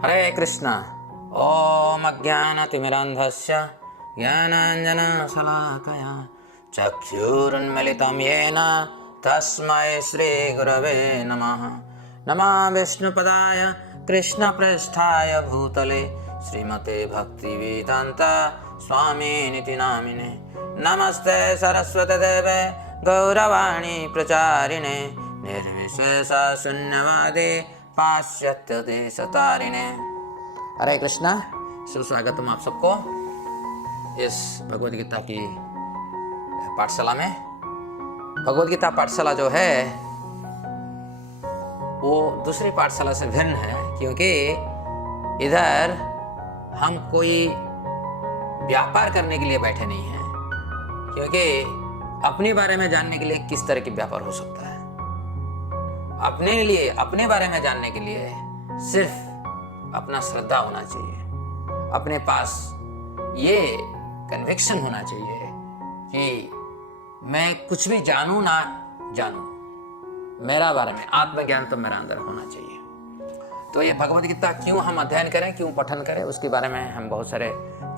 हरे कृष्ण। ओम अज्ञानतिमिरान्धस्य ज्ञानाञ्जनशलाकया चक्षुरुन्मिलितं येन तस्मै श्रीगुरवे नमः। नमः विष्णुपदाय कृष्णप्रेष्ठाय भूतले श्रीमते भक्तिवेदान्त स्वामिनिति नामिने। नमस्ते सरस्वती देवे गौरवाणी प्रचारिणे निर्विशेष शून्यवादे पाश्चात्य देशतारिणे। हरे कृष्णा। सुस्वागतम आप सबको इस भगवद गीता की पाठशाला में। भगवद गीता पाठशाला जो है वो दूसरी पाठशाला से भिन्न है, क्योंकि इधर हम कोई व्यापार करने के लिए बैठे नहीं हैं। क्योंकि अपने बारे में जानने के लिए किस तरह की व्यापार हो सकता है। अपने बारे में जानने के लिए सिर्फ अपना श्रद्धा होना चाहिए, अपने पास ये कन्विक्शन होना चाहिए कि मैं कुछ भी जानूं ना जानूं, मेरा बारे में आत्मज्ञान तो मेरा अंदर होना चाहिए। तो ये भगवद गीता क्यों हम अध्ययन करें, क्यों पठन करें, उसके बारे में हम बहुत सारे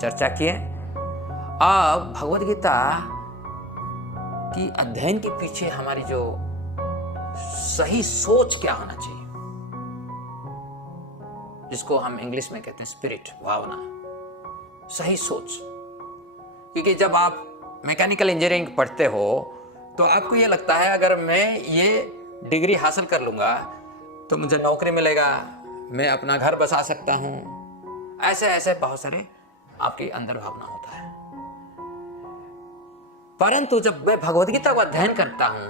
चर्चा किए। अब भगवद गीता की अध्ययन के पीछे हमारी जो सही सोच क्या होना चाहिए, जिसको हम इंग्लिश में कहते हैं स्पिरिट, भावना, सही सोच। क्योंकि जब आप मैकेनिकल इंजीनियरिंग पढ़ते हो तो आपको ये लगता है अगर मैं ये डिग्री हासिल कर लूंगा तो मुझे नौकरी मिलेगा, मैं अपना घर बसा सकता हूं। ऐसे ऐसे बहुत सारे आपके अंदर भावना होता है। परंतु जब मैं भगवद गीता को अध्ययन करता हूं,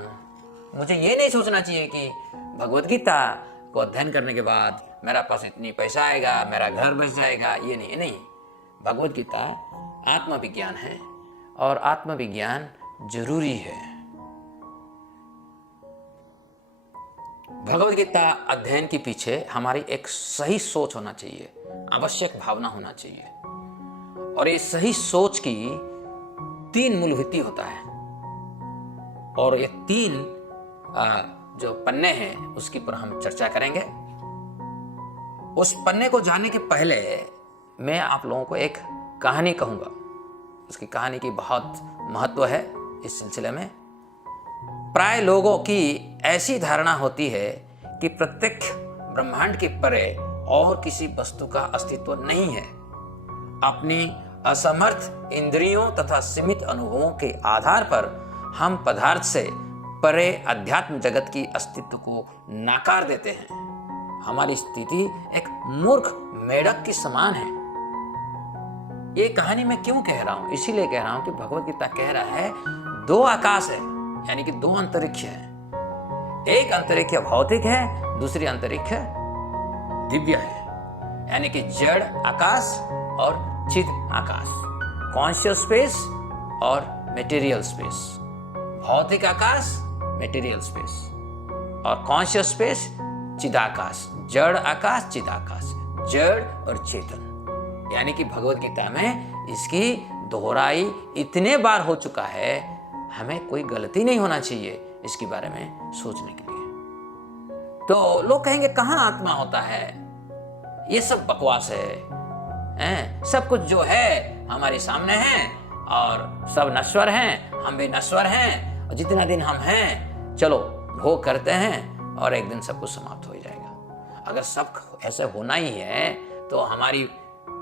मुझे ये नहीं सोचना चाहिए कि भगवद गीता को अध्ययन करने के बाद मेरा पास इतनी पैसा आएगा, मेरा घर बस जाएगा। ये नहीं। भगवद गीता आत्मविज्ञान है और आत्मविज्ञान जरूरी है। भगवद गीता अध्ययन के पीछे हमारी एक सही सोच होना चाहिए, आवश्यक भावना होना चाहिए। और ये सही सोच की 3 मूलभूति होता है। और ये 3 जो पन्ने हैं उसके पर हम चर्चा करेंगे। उस पन्ने को जानने के पहले मैं आप लोगों को एक कहानी कहूंगा। उसकी कहानी की बहुत महत्व है इस सिलसिले में। प्राय लोगों की ऐसी धारणा होती है कि प्रत्यक्ष ब्रह्मांड के परे और किसी वस्तु का अस्तित्व नहीं है। अपनी असमर्थ इंद्रियों तथा सीमित अनुभवों के आधार पर हम पदार्थ से परे अध्यात्म जगत की अस्तित्व को नाकार देते हैं। हमारी स्थिति एक मूर्ख मेढक की समान है। ये कहानी मैं क्यों कह रहा हूं, इसीलिए कह रहा हूं कि भगवद गीता कह रहा है 2 आकाश है, यानी कि 2 अंतरिक्ष है। एक अंतरिक्ष भौतिक है, दूसरी अंतरिक्ष दिव्य है, यानी कि जड़ आकाश और चिद आकाश, कॉन्शियस स्पेस और मटेरियल स्पेस। भौतिक आकाश मटेरियल स्पेस और कॉन्शियस स्पेस चिदाकाश, जड़ आकाश चिदाकाश, जड़ और चेतन। यानी कि भगवद गीता में इसकी दोहराई इतने बार हो चुका है, हमें कोई गलती नहीं होना चाहिए इसके बारे में सोचने के लिए। तो लोग कहेंगे कहाँ आत्मा होता है, ये सब बकवास है। सब कुछ जो है हमारे सामने है और सब नश्वर हैं, हम भी नश्वर हैं। और जितना दिन हम हैं, चलो भोग करते हैं और एक दिन सब कुछ समाप्त हो जाएगा। अगर सब ऐसे होना ही है तो हमारी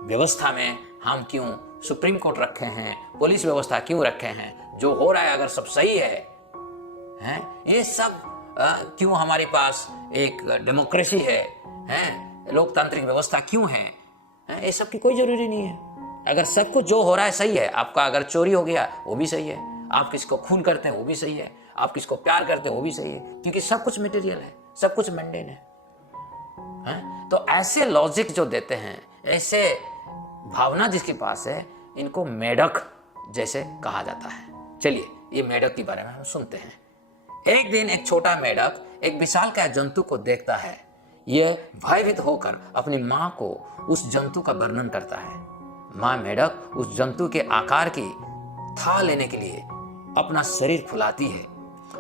व्यवस्था में हम क्यों सुप्रीम कोर्ट रखे हैं, पुलिस व्यवस्था क्यों रखे हैं? जो हो रहा है अगर सब सही है ये सब क्यों हमारे पास एक डेमोक्रेसी है, लोकतांत्रिक व्यवस्था क्यों है? ये सब की कोई जरूरी नहीं है। अगर सब कुछ जो हो रहा है सही है, आपका अगर चोरी हो गया वो भी सही है, आप किसको खून करते हैं वो भी सही है, आप किसको प्यार करते हैं वो भी सही है, क्योंकि सब कुछ मटेरियल है, सब कुछ मेंटेन है। तो ऐसे लॉजिक जो देते हैं, ऐसे भावना जिसके पास है, इनको मेढक जैसे कहा जाता है। चलिए ये मेढक के बारे में हम सुनते हैं। एक दिन एक छोटा मेढक एक विशालकाय जंतु को देखता है। यह भयभीत होकर अपनी माँ को उस जंतु का वर्णन करता है। माँ मेढक उस जंतु के आकार की था लेने के लिए अपना शरीर फुलाती है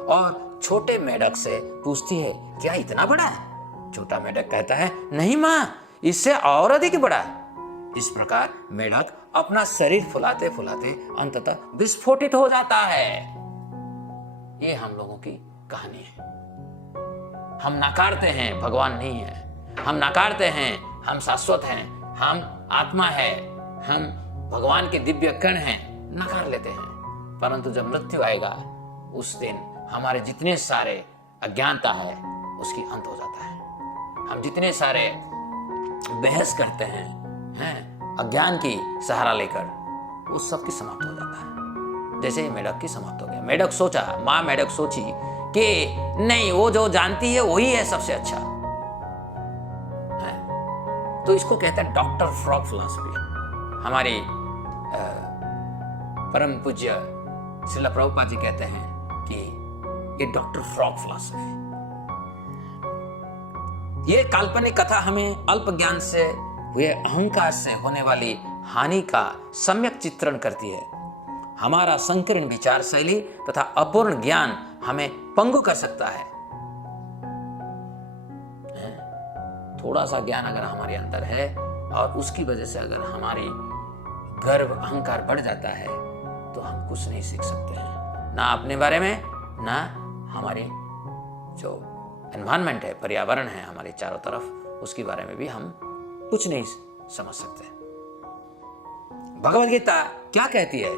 और छोटे मेढक से पूछती है, क्या इतना बड़ा है? छोटा मेढक कहता है, नहीं माँ, इससे और अधिक बड़ा। इस प्रकार मेढक अपना शरीर फुलाते फुलाते अंततः विस्फोटित हो जाता है। ये हम लोगों की कहानी है। हम नकारते हैं भगवान नहीं है, हम नकारते हैं हम शाश्वत हैं, हम आत्मा है, हम भगवान के दिव्य कण हैं, नकार लेते हैं। परंतु जब मृत्यु आएगा उस दिन हमारे जितने सारे अज्ञानता है उसकी अंत हो जाता है। हम जितने सारे बहस करते हैं अज्ञान की सहारा लेकर, वो सब की समाप्त हो जाता है। जैसे मेढक की समाप्त हो गया। मेढक सोचा, माँ मेढक सोची कि नहीं, वो जो जानती है वही है सबसे अच्छा है। तो इसको कहते हैं डॉक्टर फ्रॉग फिलॉसफी। हमारी परम पूज्य श्रील प्रभुपाद जी कहते हैं कि ये डॉक्टर फ्रॉग फिलॉसफी। ये काल्पनिक कथा हमें अल्प ज्ञान से हुए अहंकार से होने वाली हानि का सम्यक चित्रण करती है। हमारा संकीर्ण विचार शैली तथा अपूर्ण ज्ञान हमें पंगु कर सकता है। थोड़ा सा ज्ञान अगर हमारे अंदर है और उसकी वजह से अगर हमारी गर्व अहंकार बढ़ जाता है तो हम कुछ नहीं सीख सकते हैं, ना अपने बारे में, ना हमारे जो एनवायरनमेंट है, पर्यावरण है हमारे चारों तरफ, उसके बारे में भी हम कुछ नहीं समझ सकते। भगवद गीता क्या कहती है?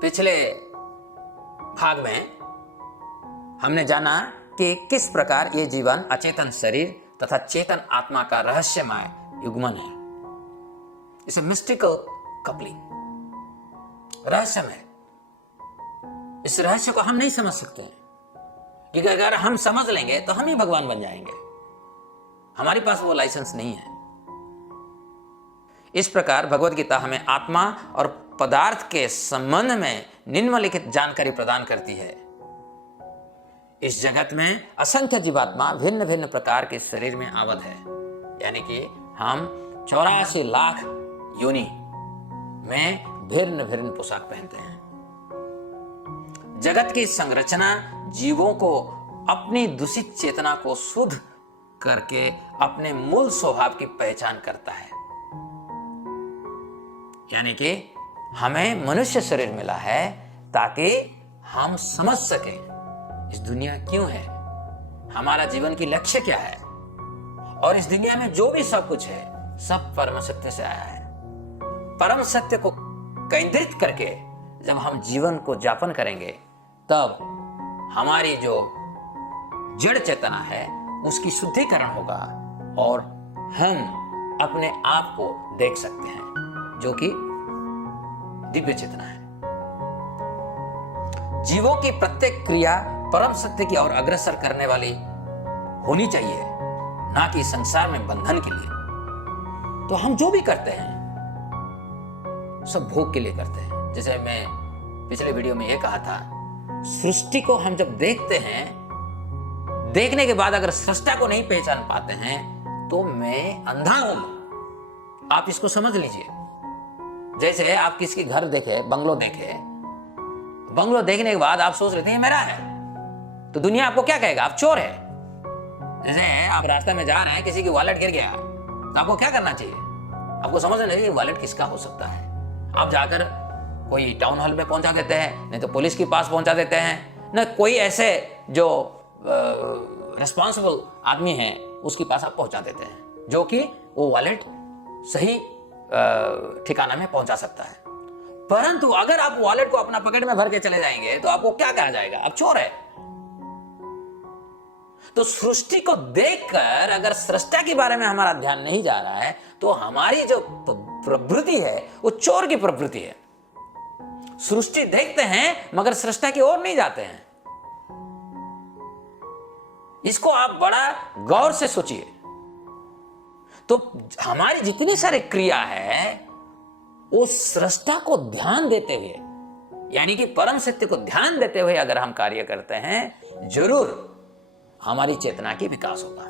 पिछले भाग में हमने जाना कि किस प्रकार ये जीवन अचेतन शरीर तथा चेतन आत्मा का रहस्यमय युग्मन है। इसे मिस्टिकल कपलिंग, रहस्यमय। इस रहस्य को हम नहीं समझ सकते हैं, क्योंकि अगर हम समझ लेंगे तो हम ही भगवान बन जाएंगे। हमारे पास वो लाइसेंस नहीं है। इस प्रकार भगवद गीता हमें आत्मा और पदार्थ के संबंध में निम्नलिखित जानकारी प्रदान करती है। इस जगत में असंख्य जीवात्मा भिन्न भिन्न प्रकार के शरीर में आबद्ध है, यानी कि हम 84 लाख योनि में भिन्न भिन्न पोशाक पहनते हैं। जगत की संरचना जीवों को अपनी दूषित चेतना को शुद्ध करके अपने मूल स्वभाव की पहचान करता है। यानी कि हमें मनुष्य शरीर मिला है ताकि हम समझ सकें इस दुनिया क्यों है, हमारा जीवन की लक्ष्य क्या है, और इस दुनिया में जो भी सब कुछ है सब परम सत्य से आया है। परम सत्य को केंद्रित करके जब हम जीवन को यापन करेंगे तब हमारी जो जड़ चेतना है उसकी शुद्धिकरण होगा और हम अपने आप को देख सकते हैं जो कि दिव्य चेतना है। जीवों की प्रत्येक क्रिया परम सत्य की ओर अग्रसर करने वाली होनी चाहिए, ना कि संसार में बंधन के लिए। तो हम जो भी करते हैं सब भोग के लिए करते हैं। जैसे मैं पिछले वीडियो में यह कहा था, सृष्टि को हम जब देखते हैं, देखने के बाद अगर सृष्टा को नहीं पहचान पाते हैं तो मैं अंधा हूं। आप इसको समझ लीजिए। जैसे आप किसी घर देखे, बंगलो देखे, बंगलो देखने के बाद आप सोच लेते हैं मेरा है, तो दुनिया आपको क्या कहेगा? आप चोर है। जैसे आप रास्ते में जा रहे हैं, किसी की वॉलेट गिर गया तो आपको क्या करना चाहिए? आपको समझना चाहिए वॉलेट किसका हो सकता है। आप जाकर कोई टाउन हॉल में पहुंचा देते हैं, नहीं तो पुलिस के पास पहुंचा देते हैं, ना कोई ऐसे जो रिस्पॉन्सिबल आदमी है उसके पास आप पहुंचा देते हैं जो कि वो वॉलेट सही ठिकाना में पहुंचा सकता है। परंतु अगर आप वॉलेट को अपना पॉकेट में भर के चले जाएंगे तो आपको क्या कहा जाएगा? आप चोर है। तो सृष्टि को देखकर अगर सृष्टा के बारे में हमारा ध्यान नहीं जा रहा है तो हमारी जो प्रवृत्ति है वो चोर की प्रवृत्ति है। सृष्टि देखते हैं मगर सृष्टा की ओर नहीं जाते हैं। इसको आप बड़ा गौर से सोचिए। तो हमारी जितनी सारी क्रिया है वो सृष्टा को ध्यान देते हुए, यानी कि परम सत्य को ध्यान देते हुए अगर हम कार्य करते हैं, जरूर हमारी चेतना की विकास होगा।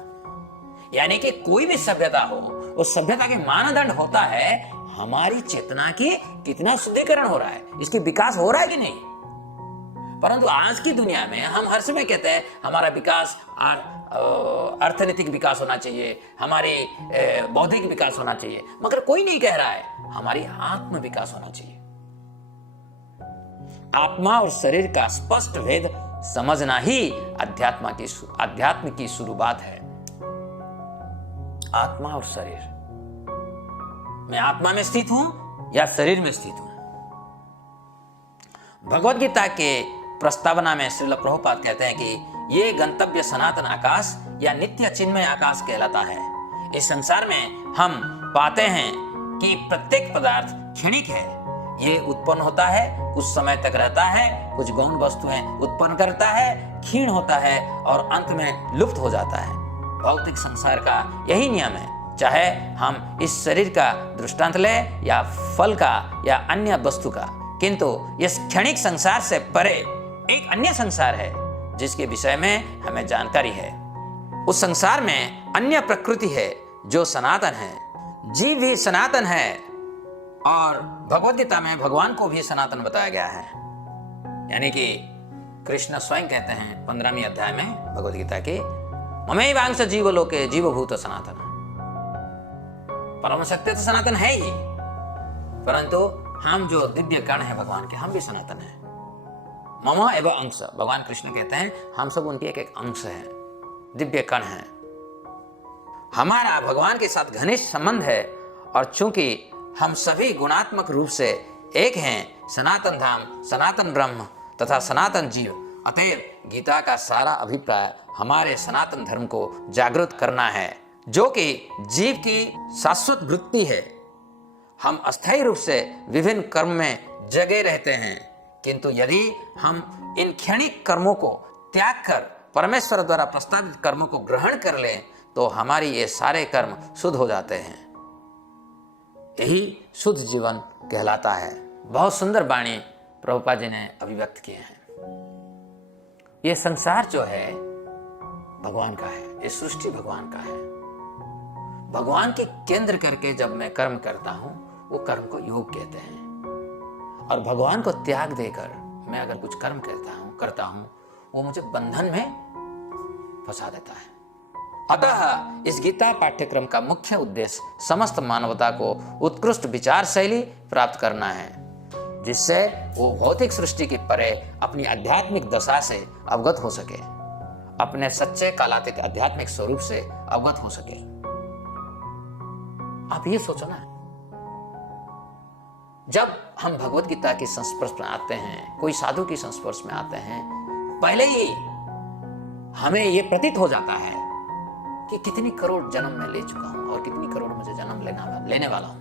यानी कि कोई भी सभ्यता हो, उस सभ्यता के मानदंड होता है हमारी चेतना की कितना शुद्धिकरण हो रहा है, इसकी विकास हो रहा है कि नहीं। परंतु आज की दुनिया में हम हर समय कहते हैं हमारा विकास अर्थनैतिक विकास होना चाहिए, हमारी बौद्धिक विकास होना चाहिए, मगर कोई नहीं कह रहा है हमारी आत्म विकास होना चाहिए। आत्मा और शरीर का स्पष्ट भेद समझना ही अध्यात्म की शुरुआत है। आत्मा और शरीर, मैं आत्मा में स्थित हूं या शरीर में स्थित हूं। भगवद गीता के प्रस्तावना में श्रील प्रभुपाद कहते हैं कि ये गंतव्य सनातन आकाश या नित्य चिन्मय आकाश कहलाता है। इस संसार में हम पाते हैं कि प्रत्येक पदार्थ क्षणिक है। ये उत्पन्न होता है, कुछ समय तक रहता है, कुछ गौण वस्तुएं उत्पन्न करता है, क्षीण होता है और अंत में लुप्त हो जाता है। भौतिक संसार का यही नियम है। चाहे हम इस शरीर का दृष्टांत लें या फल का या अन्य वस्तु का, किंतु इस क्षणिक संसार से परे एक अन्य संसार है जिसके विषय में हमें जानकारी है। उस संसार में अन्य प्रकृति है जो सनातन है। जीव भी सनातन है और भगवद गीता में भगवान को भी सनातन बताया गया है। यानी कि कृष्ण स्वयं कहते हैं 15वें अध्याय में भगवद गीता के, ममैवांश जीवलोके जीवभूत सनातन। परम सत्य तो सनातन है ही, परंतु हम जो दिव्य कण है भगवान के, हम भी सनातन है। मम एवं अंश, भगवान कृष्ण कहते हैं हम सब उनके एक एक अंश है, दिव्य कण है। हमारा भगवान के साथ घनिष्ठ संबंध है और चूंकि हम सभी गुणात्मक रूप से एक हैं, सनातन धाम, सनातन ब्रह्म तथा सनातन जीव, अतएव गीता का सारा अभिप्राय हमारे सनातन धर्म को जागृत करना है, जो कि जीव की शाश्वत वृत्ति है। हम अस्थायी रूप से विभिन्न कर्म में जगे रहते हैं, किंतु यदि हम इन क्षणिक कर्मों को त्याग कर परमेश्वर द्वारा प्रस्तावित कर्मों को ग्रहण कर लें तो हमारी ये सारे कर्म शुद्ध हो जाते हैं। यही शुद्ध जीवन कहलाता है। बहुत सुंदर वाणी प्रभुपाद जी ने अभिव्यक्त किए हैं। ये संसार जो है भगवान का है, ये सृष्टि भगवान का है। भगवान के केंद्र करके जब मैं कर्म करता हूं, वो कर्म को योग कहते हैं। और भगवान को त्याग देकर मैं अगर कुछ कर्म करता हूं, वो मुझे बंधन में फंसा देता है। अतः इस गीता पाठ्यक्रम का मुख्य उद्देश्य समस्त मानवता को उत्कृष्ट विचार शैली प्राप्त करना है, जिससे वो भौतिक सृष्टि के परे अपनी आध्यात्मिक दशा से अवगत हो सके, अपने सच्चे कालातीत आध्यात्मिक स्वरूप से अवगत हो सके। आप ये सोचो ना, जब हम भगवत गीता के संस्पर्श में आते हैं, कोई साधु के संस्पर्श में आते हैं, पहले ही हमें ये प्रतीत हो जाता है कि कितनी करोड़ जन्म मैं ले चुका हूं और कितनी करोड़ मुझे जन्म लेने वाला हूं।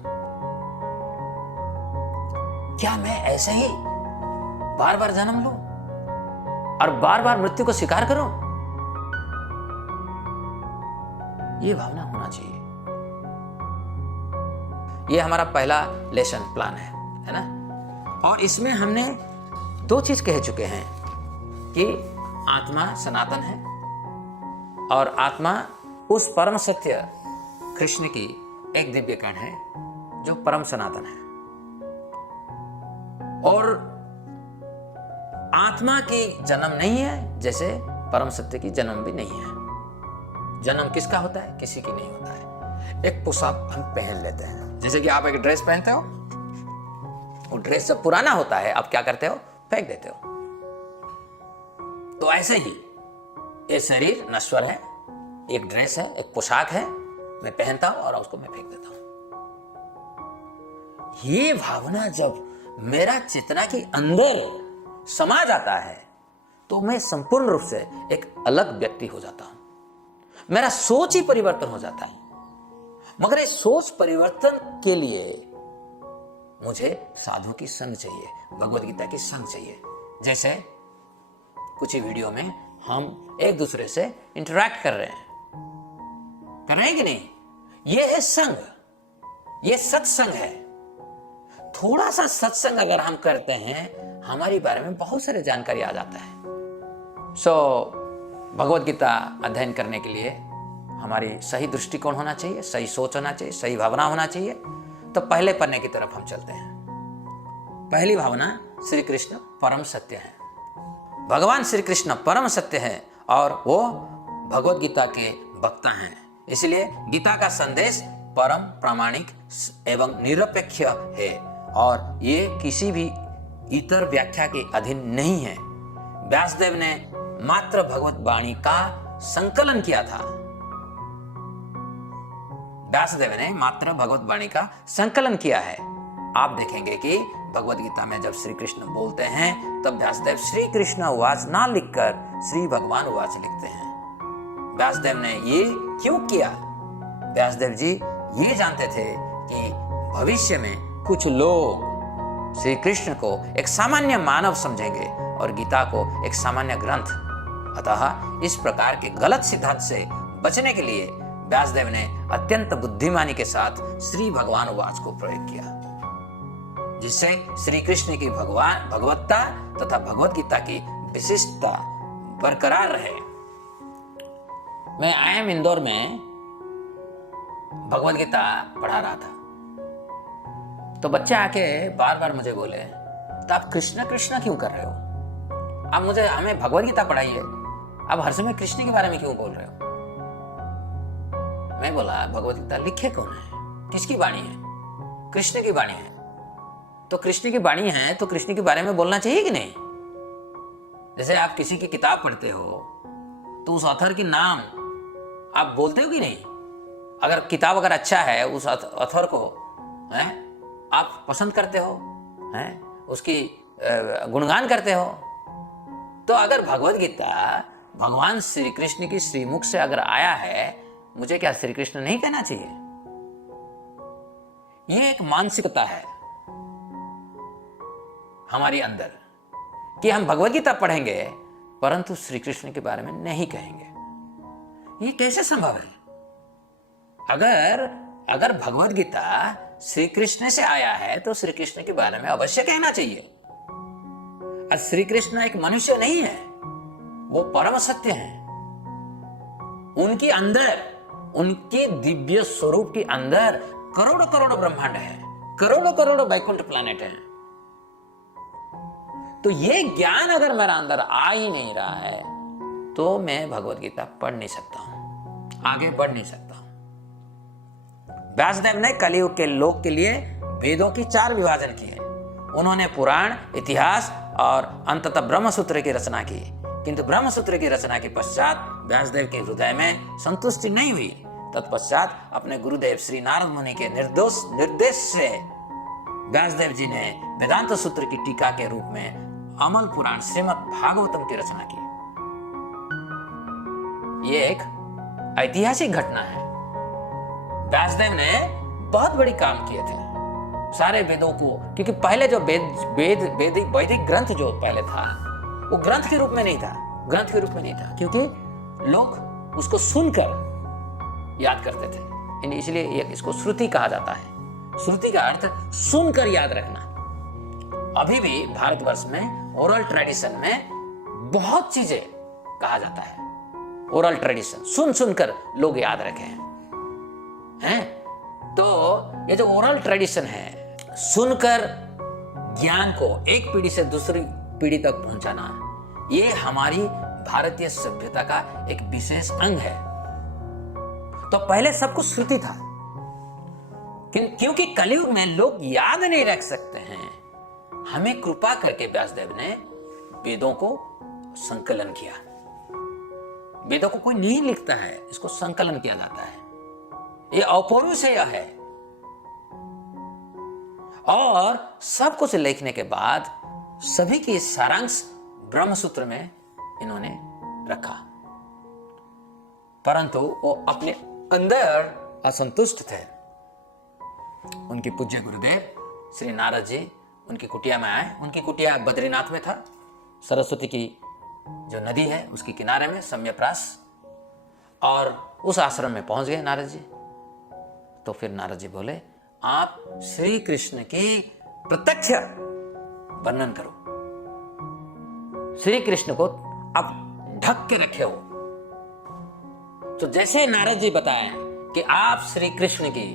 क्या मैं ऐसे ही बार बार जन्म लूं और बार बार मृत्यु को स्वीकार करूं? ये भावना होना चाहिए। ये हमारा पहला लेसन प्लान है ना। और इसमें हमने दो चीज कह चुके हैं कि आत्मा सनातन है और आत्मा उस परम सत्य कृष्ण की एक दिव्य कण है जो परम सनातन है। और आत्मा की जन्म नहीं है, जैसे परम सत्य की जन्म भी नहीं है। जन्म किसका होता है? किसी की नहीं होता है। एक पोशाक हम पहन लेते हैं, जैसे कि आप एक ड्रेस पहनते हो, वो ड्रेस जब पुराना होता है आप क्या करते हो? फेंक देते हो। तो ऐसे ही ये शरीर नश्वर है, एक ड्रेस है, एक पोशाक है, मैं पहनता हूं और उसको मैं फेंक देता हूं। ये भावना जब मेरा चेतना के अंदर समा जाता है तो मैं संपूर्ण रूप से एक अलग व्यक्ति हो जाता हूं। मेरा सोच ही परिवर्तन हो जाता है। मगर इस सोच परिवर्तन के लिए मुझे साधु की संग चाहिए, भगवद गीता की संग चाहिए। जैसे कुछ ही वीडियो में हम एक दूसरे से इंटरैक्ट कर रहे हैं कि नहीं? ये है संग, ये सत्संग है। थोड़ा सा सत्संग अगर हम करते हैं, हमारे बारे में बहुत सारी जानकारी आ जाता है। भगवद गीता अध्ययन करने के लिए हमारी सही दृष्टिकोण होना चाहिए, सही सोच होना चाहिए, सही भावना होना चाहिए। तो पहले पन्ने की तरफ हम चलते हैं। पहली भावना, श्री कृष्ण परम सत्य है, भगवान श्री कृष्ण परम सत्य है और वो भगवत गीता के वक्ता हैं। इसलिए गीता का संदेश परम प्रामाणिक एवं निरपेक्ष है और ये किसी भी इतर व्याख्या के अधीन नहीं है। व्यासदेव ने मात्र भगवत वाणी का संकलन किया था। व्यासदेव ने मात्र भगवत वाणी का संकलन किया है। आप देखेंगे कि भगवत गीता में जब श्री कृष्ण बोलते हैं तब व्यासदेव श्री कृष्ण उवाच ना लिखकर श्री भगवान उवाच लिखते हैं। व्यासदेव ने ये क्यों किया? व्यासदेव जी ये जानते थे कि भविष्य में कुछ लोग श्री कृष्ण को एक सामान्य मानव समझेंगे और गीता को एक सामान्य ग्रंथ। अतः इस प्रकार के गलत सिद्धांत से बचने के लिए व्यासदेव ने अत्यंत बुद्धिमानी के साथ श्री भगवान उवाच को प्रयोग किया, जिससे श्री कृष्ण की भगवत्ता तथा भगवत गीता की विशिष्टता बरकरार रहे। मैं IIM इंदौर में भगवत गीता पढ़ा रहा था तो बच्चे आके बार बार मुझे बोले, तो आप कृष्ण कृष्ण क्यों कर रहे हो? आप हमें भगवत गीता पढ़ाइए, आप हर समय कृष्ण के बारे में क्यों बोल रहे हो? मैं बोला, भगवत गीता लिखे कौन है? किसकी वाणी है? कृष्ण की वाणी है। तो कृष्ण की वाणी है तो कृष्ण के बारे में बोलना चाहिए कि नहीं? जैसे आप किसी की किताब पढ़ते हो तो उस ऑथर के नाम आप बोलते हो कि नहीं? अगर किताब अगर अच्छा है, उस ऑथर को आप पसंद करते हो, उसकी गुणगान करते हो। तो अगर भगवत गीता भगवान श्री कृष्ण की श्रीमुख से अगर आया है, मुझे क्या श्री कृष्ण नहीं कहना चाहिए? ये एक मानसिकता है हमारे अंदर कि हम भगवत गीता पढ़ेंगे परंतु श्री कृष्ण के बारे में नहीं कहेंगे। ये कैसे संभव है? अगर भगवत गीता श्री कृष्ण से आया है तो श्री कृष्ण के बारे में अवश्य कहना चाहिए। और श्री कृष्ण एक मनुष्य नहीं है, वो परम सत्य है। उनके अंदर, उनके दिव्य स्वरूप के अंदर करोड़ों करोड़ों ब्रह्मांड है, करोड़ों करोड़ों वैकुंठ प्लैनेट है। तो ये ज्ञान अगर मेरा अंदर आ ही नहीं रहा है तो मैं भगवत गीता पढ़ नहीं सकता हूं, आगे बढ़ नहीं सकता हूं। व्यासदेव ने कलियुग के लोक के लिए वेदों की 4 विभाजन किए। उन्होंने पुराण, इतिहास और अंततः ब्रह्मसूत्र की रचना की। किंतु ब्रह्मसूत्र की रचना के पश्चात व्यासदेव के हृदय में संतुष्टि नहीं हुई। तत्पश्चात अपने गुरुदेव श्री नारद मुनि के निर्देश से व्यासदेव जी ने वेदांत सूत्र की टीका के रूप में अमल पुराण श्रीमद् भागवतम की रचना की। ये एक ऐतिहासिक घटना है। व्यासदेव ने बहुत बड़ी काम किए थे सारे वेदों को, क्योंकि पहले जो वैदिक ग्रंथ जो पहले था वो ग्रंथ के रूप में नहीं था, क्योंकि लोग उसको सुनकर याद करते थे। इसलिए इसको श्रुति कहा जाता है। श्रुति का अर्थ सुनकर याद रखना। अभी भी भारतवर्ष में ओरल ट्रेडिशन में बहुत चीजें कहा जाता है। ओरल ट्रेडिशन सुनकर लोग याद रखे हैं। तो ये जो ओरल ट्रेडिशन है, सुनकर ज्ञान को एक पीढ़ी से दूसरी पीढ़ी तक पहुंचाना, ये हमारी भारतीय सभ्यता का एक विशेष अंग है। तो पहले सब कुछ श्रुति था, क्योंकि कलयुग में लोग याद नहीं रख सकते हैं। हमें कृपा करके व्यासदेव ने वेदों को संकलन किया। वेदों को कोई नहीं लिखता है, इसको संकलन किया जाता है। ये औपनिषद है। और सब कुछ लिखने के बाद सभी की सारांश ब्रह्मसूत्र में इन्होंने रखा। परंतु वो अपने अंदर असंतुष्ट थे। उनके पूज्य गुरुदेव श्री नारद जी उनकी कुटिया में आए। उनकी कुटिया बद्रीनाथ में था, सरस्वती की जो नदी है उसके किनारे में सम्यप्रास। और उस आश्रम में पहुंच गए नारद जी। तो फिर नारद जी बोले, आप श्री कृष्ण की प्रत्यक्ष वर्णन करो। श्री कृष्ण को आप ढक के रखे हो। तो जैसे नारद जी बताए कि आप श्री कृष्ण की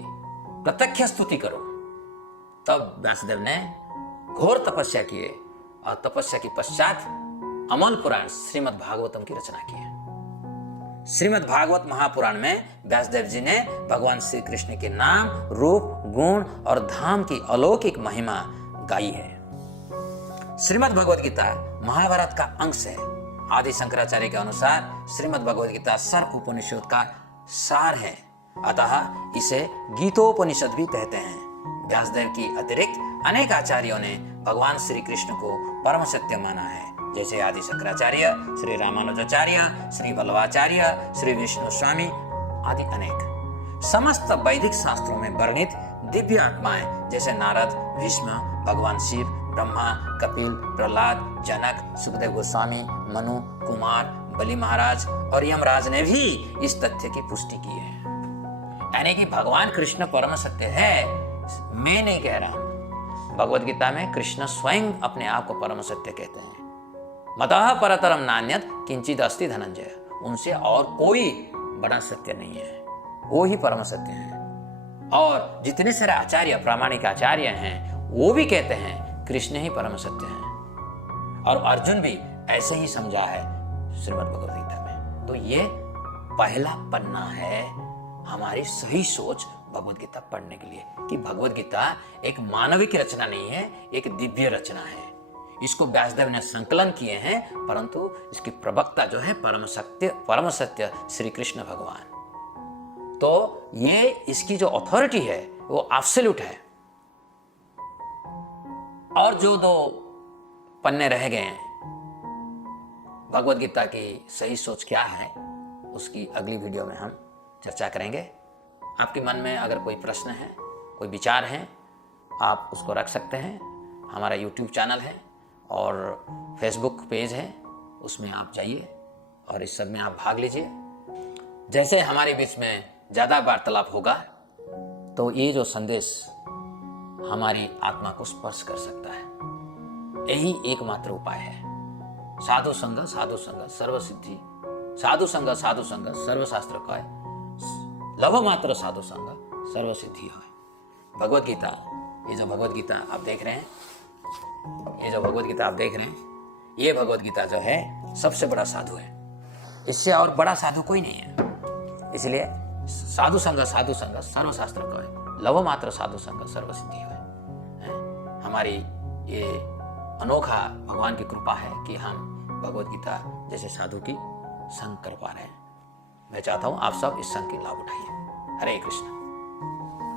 प्रत्यक्ष स्तुति करो, तब व्यासदेव ने घोर तपस्या किए और तपस्या के पश्चात अमल पुराण श्रीमद् भागवतम की रचना की है। श्रीमद् भागवत महापुराण में व्यासदेव जी ने भगवान श्री कृष्ण के नाम, रूप, गुण और धाम की अलौकिक महिमा गाई है। श्रीमद् भगवद गीता महाभारत का अंश है। आदि शंकराचार्य के अनुसार श्रीमद् भगवद गीता सर्व उपनिषद का सार है, अतः इसे गीतोपनिषद भी कहते हैं। व्यासदेव की अतिरिक्त अनेक आचार्यों ने भगवान श्री कृष्ण को परम सत्य माना है, जैसे आदि शंकराचार्य, श्री रामानुजाचार्य, श्री वल्लभाचार्य, श्री विष्णु स्वामी आदि अनेक। समस्त वैदिक शास्त्रों में वर्णित दिव्य आत्माएं जैसे नारद, भीष्म, भगवान शिव, ब्रह्मा, कपिल, प्रहलाद, जनक, सुखदेव गोस्वामी, मनु, कुमार, बलि महाराज और यमराज ने भी इस तथ्य की पुष्टि की है। यानी कि भगवान कृष्ण परम सत्य है, मैं नहीं कह रहा। भगवद गीता में कृष्ण स्वयं अपने आप को परम सत्य कहते हैं। मतः परतरम नान्यत् किंचिद अस्ति धनंजय, उनसे और कोई बड़ा सत्य नहीं है, वो ही परम सत्य है। और जितने सारे आचार्य, प्रामाणिक आचार्य हैं, वो भी कहते हैं कृष्ण ही परम सत्य है। और अर्जुन भी ऐसे ही समझा है श्रीमद् भगवद गीता में। तो ये पहला पन्ना है हमारी सही सोच भगवद गीता पढ़ने के लिए, कि भगवद गीता एक मानविक रचना नहीं है, एक दिव्य रचना है। इसको व्यासदेव ने संकलन किए हैं, परंतु इसकी प्रवक्ता जो है परम सत्य श्री कृष्ण भगवान। तो ये इसकी जो अथॉरिटी है वो एब्सोल्यूट है। और जो 2 पन्ने रह गए हैं भगवद गीता की सही सोच क्या है, उसकी अगली वीडियो में हम चर्चा करेंगे। आपके मन में अगर कोई प्रश्न है, कोई विचार है, आप उसको रख सकते हैं। हमारा YouTube चैनल है और Facebook पेज है, उसमें आप जाइए और इस सब में आप भाग लीजिए। जैसे हमारे बीच में ज़्यादा वार्तालाप होगा तो ये जो संदेश हमारी आत्मा को स्पर्श कर सकता है। यही एकमात्र उपाय है। साधु संग सर्व सिद्धि, साधु संग सर्व शास्त्र का लव मात्र साधु संग सर्व सिद्धि है। भगवद गीता, ये जो भगवद गीता आप देख रहे हैं, ये भगवद गीता जो है सबसे बड़ा साधु है। इससे और बड़ा साधु कोई नहीं है। इसलिए साधु संग सर्व शास्त्र का लव मात्र साधु संग सर्व सिद्धि है। हमारी ये अनोखा भगवान की कृपा है कि हम भगवद गीता जैसे साधु की संग कर पा रहे हैं। मैं चाहता हूं आप सब इस संग की लाभ उठाइए। हरे कृष्ण।